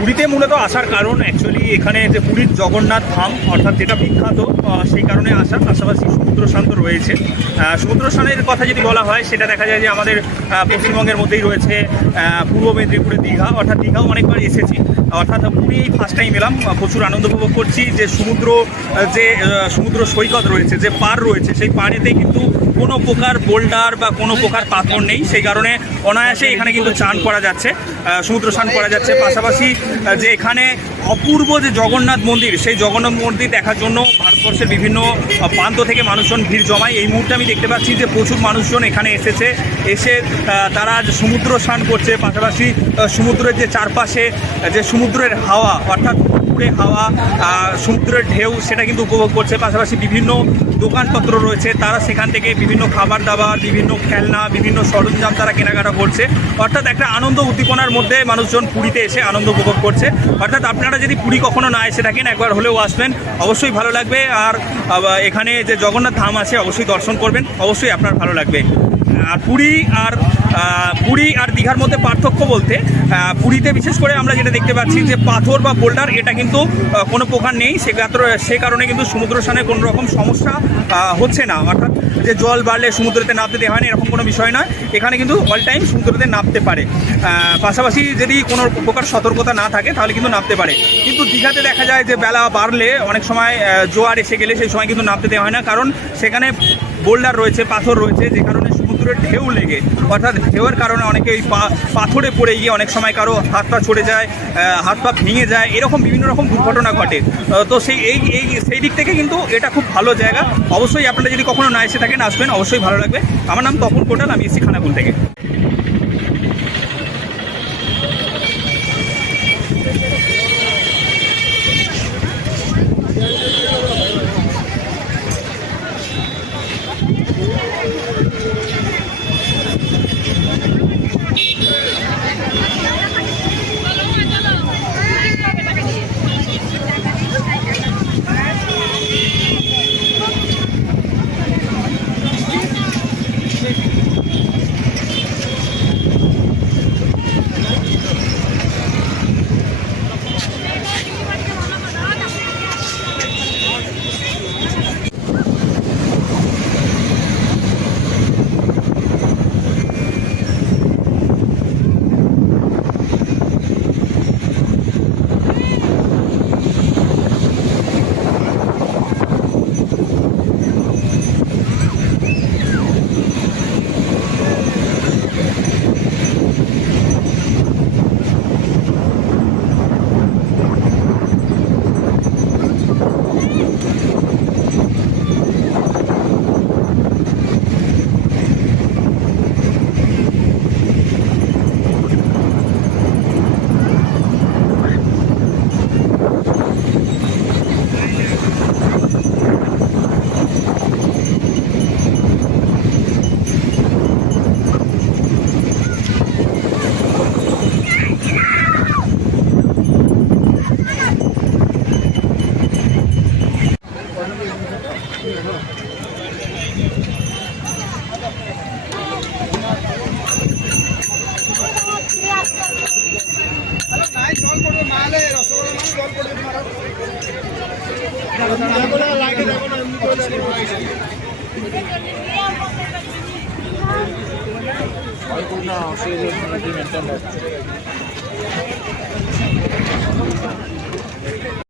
পুরীতে মূলত আসার কারণ অ্যাকচুয়ালি এখানে যে পুরীর জগন্নাথ ধাম অর্থাৎ যেটা বিখ্যাত সেই কারণে আসা, পাশাপাশি সমুদ্র স্নান তো রয়েছে। সমুদ্র স্নানের কথা যদি বলা হয় সেটা দেখা যায় যে আমাদের পশ্চিমবঙ্গের মধ্যেই রয়েছে পূর্ব মেদিনীপুরের দীঘা, অর্থাৎ দীঘাও অনেকবার এসেছি, অর্থাৎ পুরী এই ফার্স্ট টাইম এলাম। প্রচুর আনন্দ উপভোগ করছি যে সমুদ্র সৈকত রয়েছে, যে পাড় রয়েছে, সেই পাড়েতে কিন্তু কোনো প্রকার বোল্ডার বা কোনো প্রকার পাথর নেই, সেই কারণে অনায়াসে এখানে কিন্তু চান করা যাচ্ছে, সমুদ্র স্নান করা যাচ্ছে। পাশাপাশি যে এখানে অপূর্ব যে জগন্নাথ মন্দির, সেই জগন্নাথ মন্দির দেখার জন্য ভারতবর্ষের বিভিন্ন প্রান্ত থেকে মানুষজন ভিড় জমায়। এই মুহূর্তে আমি দেখতে পাচ্ছি যে প্রচুর মানুষজন এখানে এসে তারা সমুদ্র স্নান করছে, পাশাপাশি সমুদ্রের যে চারপাশে যে সমুদ্রের হাওয়া অর্থাৎ পুকুরে হাওয়া, সমুদ্রের ঢেউ সেটা কিন্তু উপভোগ করছে। পাশাপাশি বিভিন্ন দোকানপত্র রয়েছে, তারা সেখান থেকে বিভিন্ন খাবার দাবার, বিভিন্ন খেলনা, বিভিন্ন সরঞ্জাম তারা কেনাকাটা করছে। অর্থাৎ একটা আনন্দ উদ্দীপনার মধ্যে মানুষজন পুরীতে এসে আনন্দ উপভোগ করছে। অর্থাৎ আপনারা যদি পুরী কখনো না এসে থাকেন, একবার হলেও আসবেন, অবশ্যই ভালো লাগবে। আর এখানে যে জগন্নাথ ধাম আছে অবশ্যই দর্শন করবেন, অবশ্যই আপনার ভালো লাগবে। আর পুরী আর দীঘার মধ্যে পার্থক্য বলতে পুরীতে বিশেষ করে আমরা যেটা দেখতে পাচ্ছি যে পাথর বা বোল্ডার এটা কিন্তু কোনো প্রকার নেই, সে কারণে কিন্তু সমুদ্র স্নানে কোনো রকম সমস্যা হচ্ছে না। অর্থাৎ যে জল বাড়লে সমুদ্রেতে নামতে দেওয়া হয় না এরকম কোনো বিষয় নয়, এখানে কিন্তু অল টাইম সমুদ্রতে নামতে পারে। পাশাপাশি যদি কোনো প্রকার সতর্কতা না থাকে তাহলে কিন্তু নামতে পারে। কিন্তু দীঘাতে দেখা যায় যে বেলা বাড়লে অনেক সময় জোয়ার এসে গেলে সেই সময় কিন্তু নামতে দেওয়া হয় না, কারণ সেখানে বোল্ডার রয়েছে, পাথর রয়েছে, যে কারণে সমুদ্রের ঢেউ লেগে অর্থাৎ ঢেউয়ের কারণে অনেকে ওই পাথরে পড়ে গিয়ে অনেক সময় কারো হাত পা ছড়ে যায়, হাত পা ভেঙে যায়, এরকম বিভিন্ন রকম দুর্ঘটনা ঘটে। তো সেই দিক থেকে কিন্তু এটা খুব ভালো জায়গা। অবশ্যই আপনারা যদি কখনো না এসে থাকেন আসবেন, অবশ্যই ভালো লাগবে। আমার নাম তপন কোটাল, আমি এসেছি খানাকুল থেকে।